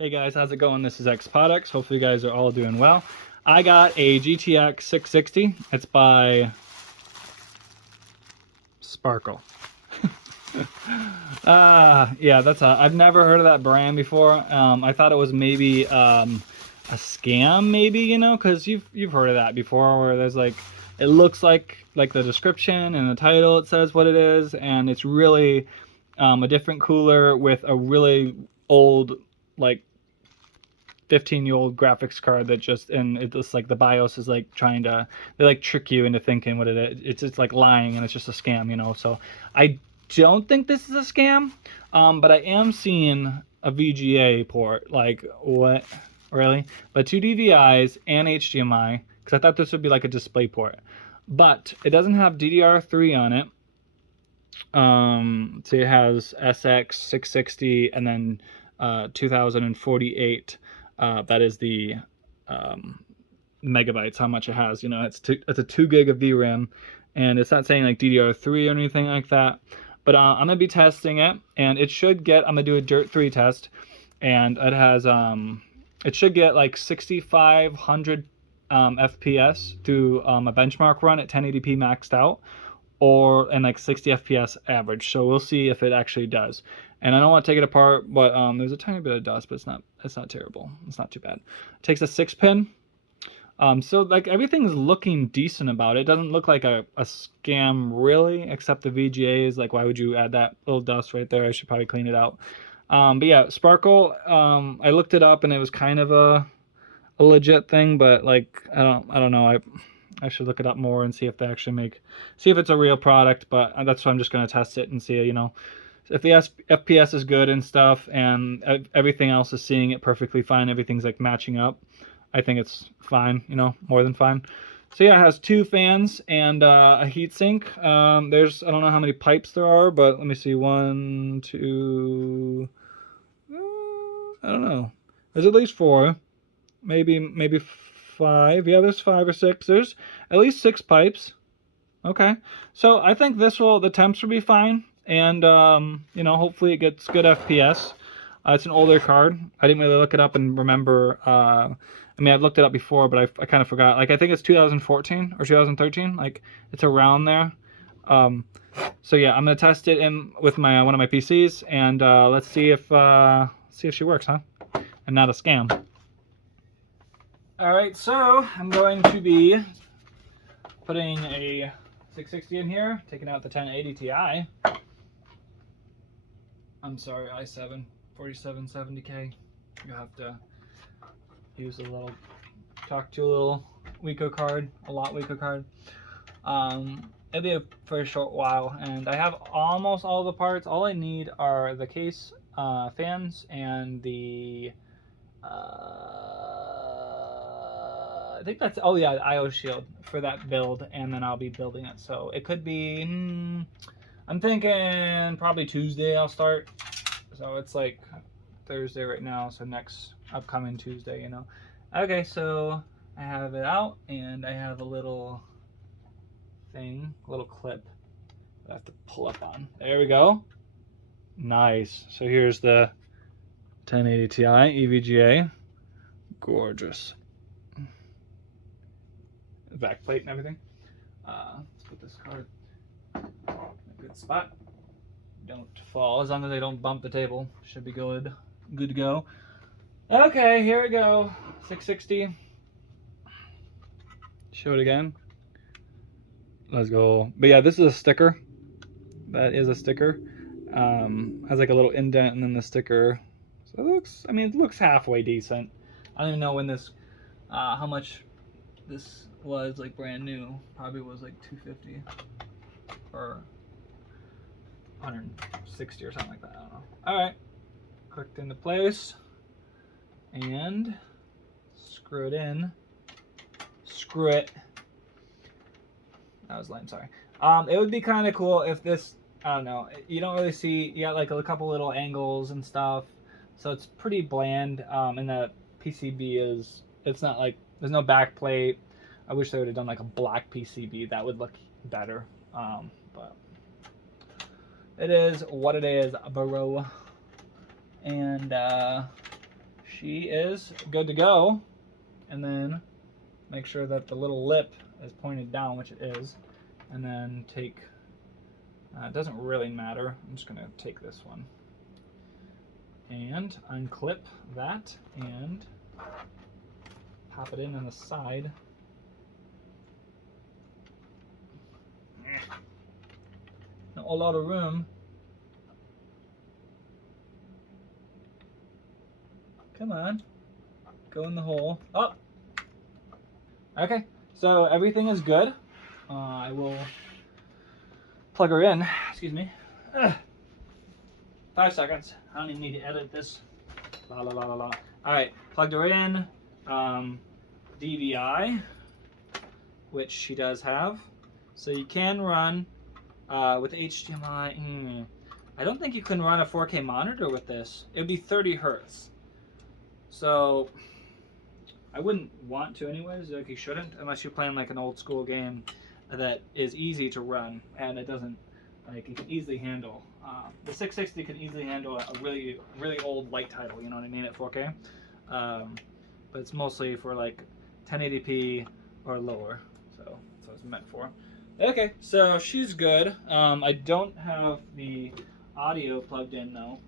Hey guys, how's it going? This is Xpodex. Hopefully you guys are all doing well. I got a GTX 660. It's by Sparkle. Yeah, I've never heard of that brand before. I thought it was maybe a scam, maybe, you know, because you've heard of that before, where there's like, it looks like the description and the title, it says what it is, and it's really a different cooler with a really old, like 15-year-old graphics card that it's just like the BIOS is like they like trick you into thinking what it is. It's like lying, and it's just a scam, you know. So I don't think this is a scam, but I am seeing a VGA port. Like, what? Really? But 2 DVIs and HDMI, because I thought this would be like a display port, but it doesn't have DDR3 on it. So it has SX 660 and then 2048. That is the megabytes, how much it has. You know, it's a 2 gig of VRAM, and it's not saying like DDR3 or anything like that. But I'm gonna be testing it, and it should get. I'm gonna do a Dirt 3 test, and it has it should get like 6,500 FPS through a benchmark run at 1080p maxed out, and like 60 FPS average. So we'll see if it actually does. And I don't want to take it apart, but there's a tiny bit of dust, but it's not terrible. It's not too bad. It takes a 6-pin. So like everything's looking decent about it. It doesn't look like a scam really, except the VGA is like, why would you add that little dust right there? I should probably clean it out. But yeah, Sparkle, I looked it up and it was kind of a legit thing, but like I don't know. I should look it up more and see if see if it's a real product, but that's why I'm just going to test it and see, you know, if the FPS is good and stuff, and everything else is seeing it perfectly fine, everything's like matching up, I think it's fine, you know, more than fine. So yeah, it has 2 fans and a heatsink. There's, I don't know how many pipes there are, but let me see, 1, 2, I don't know. There's at least 4, maybe 5. Yeah, there's 5 or 6. There's at least 6 pipes. Okay, so I think the temps will be fine, and you know, hopefully it gets good FPS. It's an older card. I didn't really look it up and remember. I mean, I've looked it up before, but I kind of forgot. Like, I think it's 2014 or 2013. Like, it's around there. So yeah, I'm gonna test it in with one of my PCs, and let's see if she works, huh? And not a scam. All right, so I'm going to be putting a 660 in here, taking out the 1080 Ti. I'm sorry, i7 4770K. You have to use talk to a little weaker card, a lot weaker card. It'll be for a short while, and I have almost all the parts. All I need are the case, fans, and the I think that's, oh yeah, the IO shield for that build, and then I'll be building it. So it could be, I'm thinking probably Tuesday I'll start. So it's like Thursday right now, so next upcoming Tuesday, you know. Okay, so I have it out, and I have a little thing, a little clip that I have to pull up on. There we go. Nice. So here's the 1080 Ti EVGA. Gorgeous. Back plate and everything. Let's put this card in a good spot. Don't fall, as long as I don't bump the table. Should be good to go. Okay, here we go. 660. Show it again. Let's go. But yeah, this is a sticker. That is a sticker. Has like a little indent and then the sticker. So it looks halfway decent. I don't even know when this, how much this was like brand new. Probably was like $250 or $160 or something like that. I don't know. All right, clicked into place and screw it in. Screw it. That was lame. Sorry. It would be kind of cool if this. I don't know. You don't really see. You got like a couple little angles and stuff, so it's pretty bland. And the PCB is. It's not like there's no back plate. I wish they would have done like a black PCB. That would look better. But it is what it is, bro. And she is good to go. And then make sure that the little lip is pointed down, which it is. And then take, it doesn't really matter. I'm just gonna take this one and unclip that and pop it in on the side. Not a lot of room. Come on, go in the hole. Oh, okay. So everything is good. I will plug her in. Excuse me. 5 seconds. I don't even need to edit this. La la la la la. All right, plugged her in. DVI, which she does have. So you can run with HDMI. I don't think you can run a 4K monitor with this. It would be 30 hertz. So I wouldn't want to anyways. Like, you shouldn't, unless you're playing like an old school game that is easy to run and it doesn't, like, you can easily handle. The 660 can easily handle a really old light title, you know what I mean, at 4K. But it's mostly for like 1080p or lower. So that's what it's meant for. Okay, so she's good. I don't have the audio plugged in though.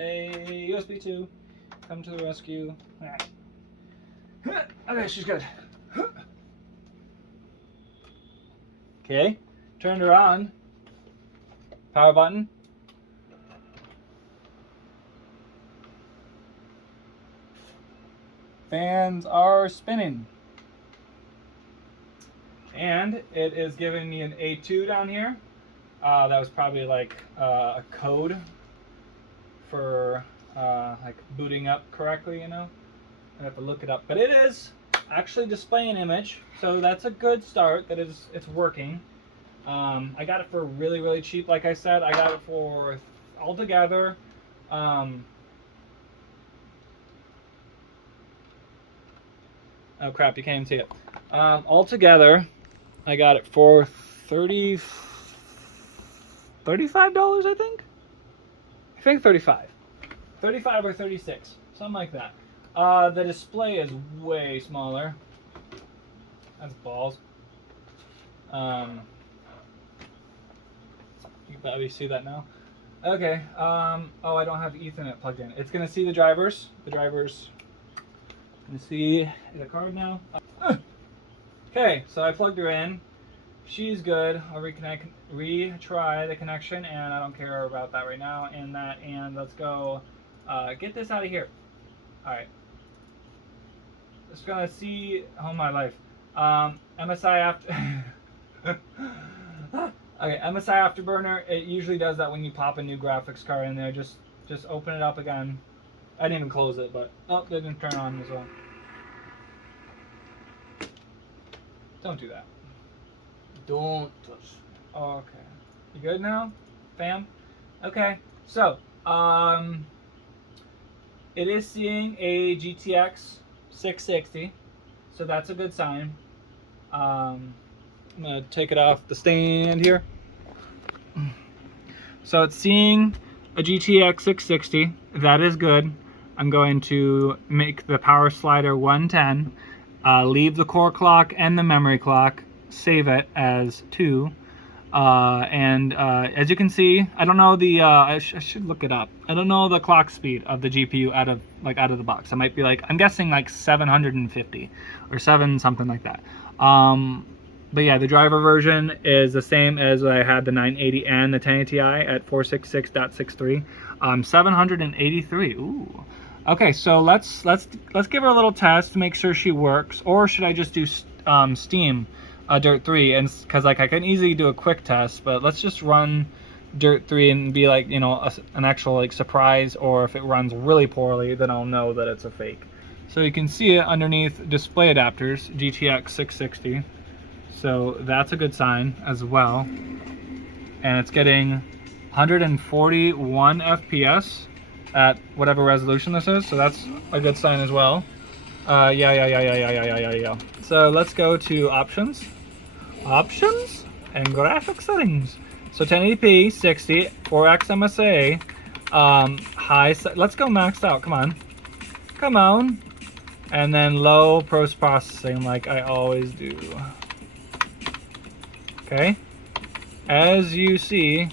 A USB 2, come to the rescue. Okay, she's good. Okay, turned her on. Power button. Fans are spinning. And it is giving me an A2 down here. That was probably like a code for like booting up correctly, you know. I have to look it up, but it is actually displaying an image, so that's a good start. That is, it's working. I got it for really cheap. Like I said, I got it for altogether. Oh crap! You can't even see it. Altogether, I got it for $35, I think. I think 35 or 36, something like that. The display is way smaller. That's balls. You can probably see that now. Okay. Oh, I don't have Ethernet plugged in. It's gonna see the drivers. The drivers. Gonna see the card now. Okay, so I plugged her in. She's good. I'll retry the connection, and I don't care about that right now. And let's go get this out of here. All right. Just gonna see. Oh my life. MSI after. Okay, MSI Afterburner. It usually does that when you pop a new graphics card in there. Just open it up again. I didn't even close it, but oh, it didn't turn on as well. Don't do that. Don't touch. Okay. You good now, fam? Okay. So, it is seeing a GTX 660, so that's a good sign. I'm gonna take it off the stand here. So it's seeing a GTX 660. That is good. I'm going to make the power slider 110. Leave the core clock and the memory clock, save it as 2, and as you can see, I don't know the I should look it up. I don't know the clock speed of the GPU out of the box. It might be like, I'm guessing like 750 or 7 something like that. But yeah, the driver version is the same as I had the 980 and the 1080 Ti at 466.63. 783. Ooh. Okay, so let's give her a little test to make sure she works, or should I just do Steam Dirt 3? And because like I can easily do a quick test, but let's just run Dirt 3 and be like, you know, an actual like surprise. Or if it runs really poorly, then I'll know that it's a fake. So you can see it underneath display adapters, GTX 660. So that's a good sign as well. And it's getting 141 FPS at whatever resolution this is, so that's a good sign as well. Yeah. So let's go to options and graphic settings. So 1080p, 60, 4x MSA, high, let's go maxed out, come on. Come on. And then low post processing like I always do. Okay. As you see,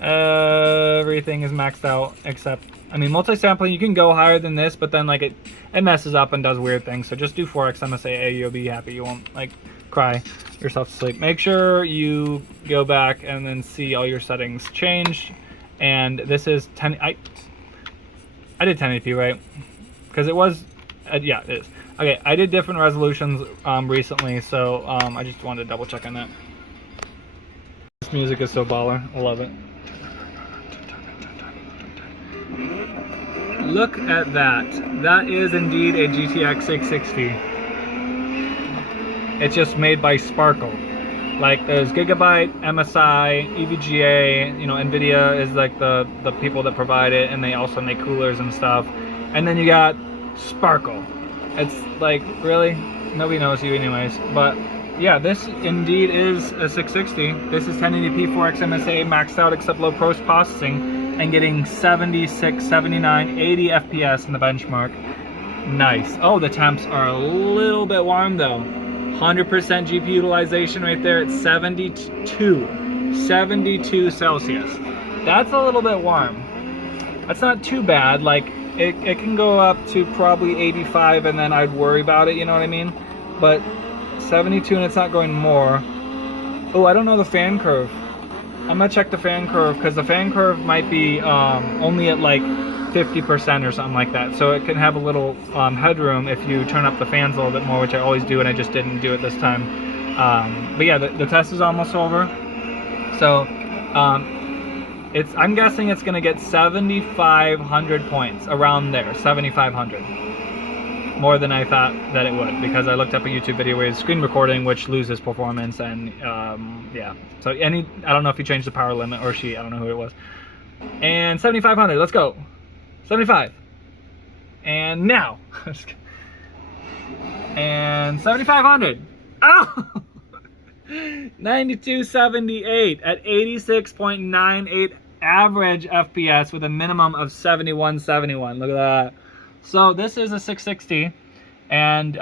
everything is maxed out except, I mean, multi-sampling, you can go higher than this, but then like it messes up and does weird things. So just do 4x MSAA, you'll be happy. You won't like cry yourself to sleep. Make sure you go back and then see all your settings changed. And this is 10, I did 1080p, right? Because it was, yeah, it is. Okay, I did different resolutions recently, so I just wanted to double check on that. This music is so baller, I love it. Look at that. That is indeed a GTX 660. It's just made by Sparkle. Like there's Gigabyte, MSI, EVGA, you know, NVIDIA is like the people that provide it, and they also make coolers and stuff. And then you got Sparkle. It's like, really? Nobody knows you anyways. But yeah, this indeed is a 660. This is 1080p 4x MSA maxed out except low post processing and getting 76, 79, 80 FPS in the benchmark. Nice. Oh, the temps are a little bit warm though. 100% GPU utilization right there at 72 Celsius. That's a little bit warm. That's not too bad. Like it can go up to probably 85 and then I'd worry about it, you know what I mean? But 72 and it's not going more. Oh, I don't know the fan curve. I'm gonna check the fan curve because the fan curve might be only at like 50% or something like that. So it can have a little headroom if you turn up the fans a little bit more, which I always do, and I just didn't do it this time. But yeah, the test is almost over. So I'm guessing it's gonna get 7,500 points, around there, 7,500. More than I thought that it would, because I looked up a YouTube video where it's screen recording, which loses performance, and yeah. So I don't know if he changed the power limit, or she, I don't know who it was. And 7,500, let's go. 75. And now. And 7,500. Oh! 9278 at 86.98 average FPS with a minimum of 7171. Look at that. So this is a 660, and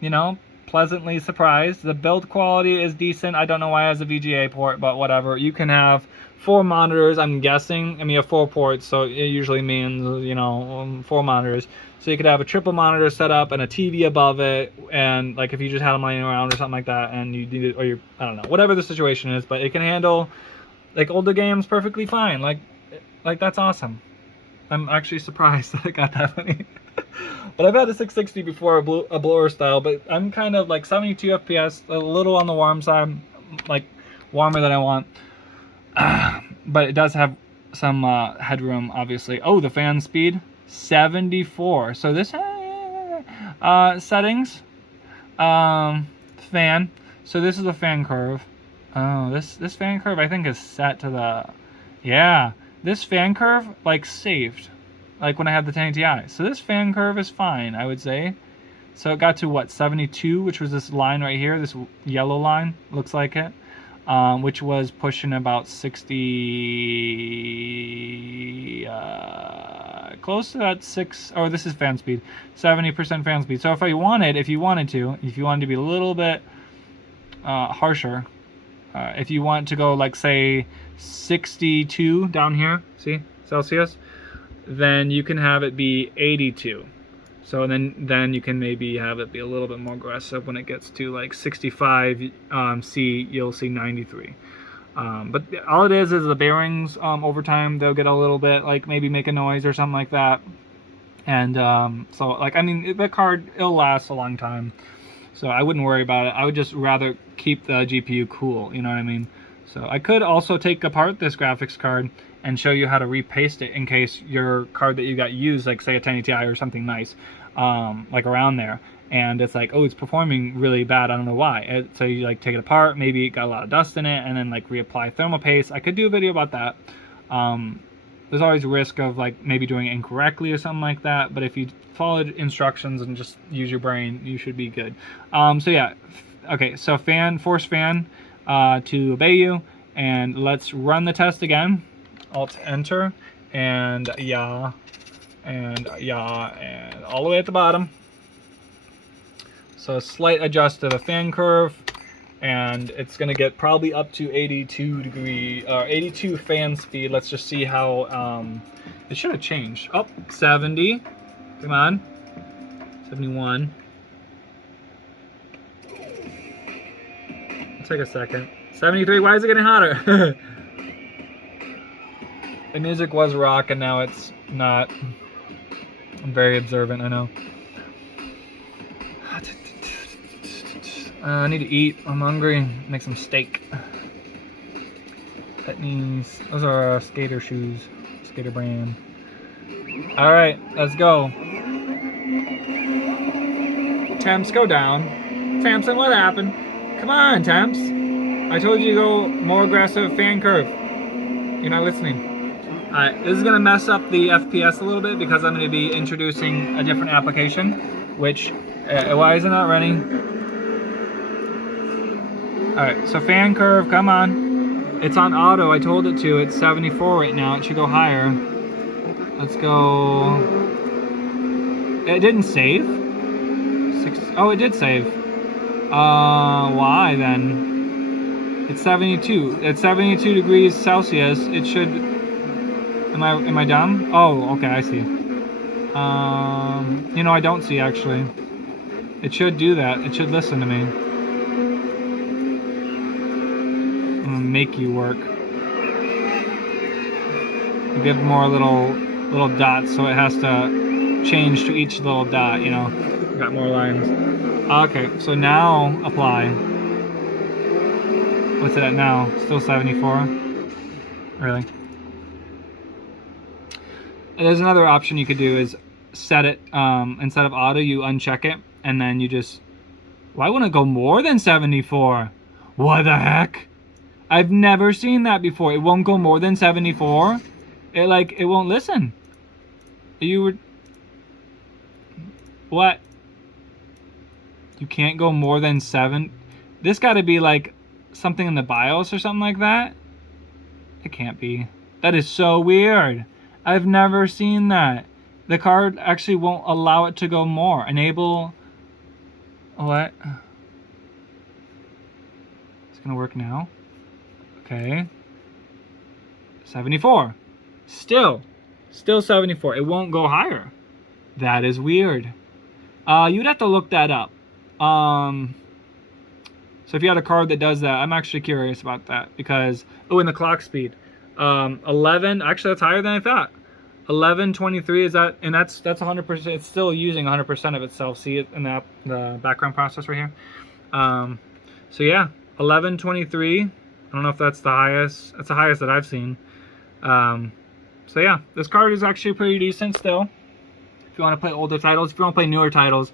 you know, pleasantly surprised. The build quality is decent. I don't know why it has a VGA port, but whatever. You can have 4 monitors, I'm guessing. I mean, you have 4 ports, so it usually means, you know, 4 monitors. So you could have a triple monitor set up and a TV above it, and like if you just had them laying around or something like that, and you need it, or you, I don't know, whatever the situation is, but it can handle like older games perfectly fine. Like that's awesome. I'm actually surprised that it got that many. But I've had a 660 before, a blower style, but I'm kind of like 72 FPS, a little on the warm side, like warmer than I want. But it does have some headroom, obviously. Oh, the fan speed, 74. So this settings, fan. So this is the fan curve. Oh, this fan curve I think is set to the, yeah. This fan curve, like, saved, like when I had the 1080 Ti. So this fan curve is fine, I would say. So it got to, what, 72, which was this line right here, this yellow line, looks like it, which was pushing about 60, close to that 6, oh, this is fan speed, 70% fan speed. So if you wanted to be a little bit harsher, if you want to go, like, say, 62 down here, see, Celsius, then you can have it be 82. So then you can maybe have it be a little bit more aggressive when it gets to like 65 C, you'll see 93. But all it is the bearings over time, they'll get a little bit, like maybe make a noise or something like that. And so, like, I mean, the card, it'll last a long time. So I wouldn't worry about it. I would just rather keep the GPU cool, you know what I mean? So I could also take apart this graphics card and show you how to repaste it in case your card that you got used, like say a 1080 Ti or something nice, like around there, and it's like, oh, it's performing really bad, I don't know why. So you like take it apart, maybe it got a lot of dust in it, and then like reapply thermal paste. I could do a video about that. There's always a risk of like maybe doing it incorrectly or something like that, but if you followed instructions and just use your brain, you should be good. So yeah, okay, so force fan to obey you, And let's run the test again. Alt enter, and yeah, and yeah, and all the way at the bottom. So a slight adjust to the fan curve, and it's gonna get probably up to 82 fan speed. Let's just see how, it should have changed. Oh, 70, come on, 71. It'll take a second. 73, why is it getting hotter? The music was rock and now it's not. I'm very observant, I know. I need to eat. I'm hungry. Make some steak. Those are skater shoes. Skater brand. Alright, let's go. Temps, go down. Samson, what happened? Come on, Temps. I told you to go more aggressive fan curve. You're not listening. Alright, this is going to mess up the FPS a little bit because I'm going to be introducing a different application, which, why is it not running? Alright, so fan curve, come on. It's on auto, I told it to. It's 74 right now, it should go higher. Let's go... It didn't save? Oh, it did save. Why then? It's 72. It's 72 degrees Celsius. It should... Am I dumb? Oh, okay, I see. You know, I don't see, actually. It should do that. It should listen to me. I'm gonna make you work. Give more little dots, so it has to change to each little dot, you know. Got more lines. Okay, so now apply. What's it at now? Still 74? Really? There's another option you could do is set it, instead of auto, you uncheck it, and then you just... Why wouldn't it go more than 74? What the heck? I've never seen that before. It won't go more than 74? It won't listen. You were... What? You can't go more than 7? This gotta be like something in the BIOS or something like that? It can't be. That is so weird. I've never seen that. The card actually won't allow it to go more. Enable... What? It's gonna work now. Okay. 74. Still 74. It won't go higher. That is weird. You'd have to look that up. So if you had a card that does that, I'm actually curious about that because... Oh, and the clock speed. 11, actually that's higher than I thought. 1123 is that, and that's 100%. It's still using 100% of itself. See it in the background process right here. So yeah, 1123. I don't know if that's the highest. That's the highest that I've seen. So yeah, this card is actually pretty decent still. If you want to play older titles, if you want to play newer titles,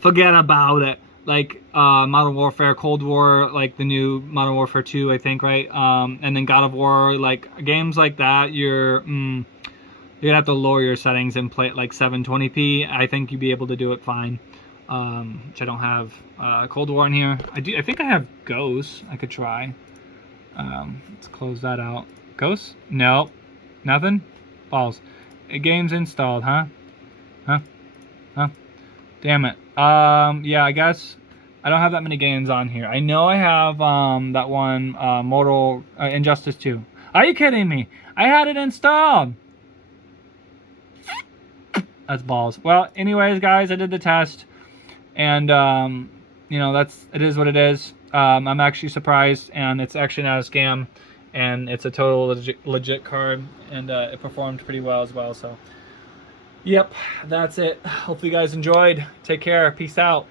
forget about it. Like Modern Warfare, Cold War, like the new Modern Warfare 2, I think, right? And then God of War, like games like that, you're gonna have to lower your settings and play it like 720p. I think you'd be able to do it fine. Which I don't have Cold War in here. I think I have Ghost. I could try. Let's close that out. Ghost? Nope. Nothing? Balls. Game's installed, huh? Huh? Damn it. Yeah, I guess I don't have that many games on here. I know I have that one Mortal Injustice 2. Are you kidding me? I had it installed. That's balls. Well, anyways, guys, I did the test, and you know, it is what it is. I'm actually surprised, and it's actually not a scam, and it's a total legit card, and it performed pretty well as well. So, yep, that's it. Hopefully, you guys enjoyed. Take care. Peace out.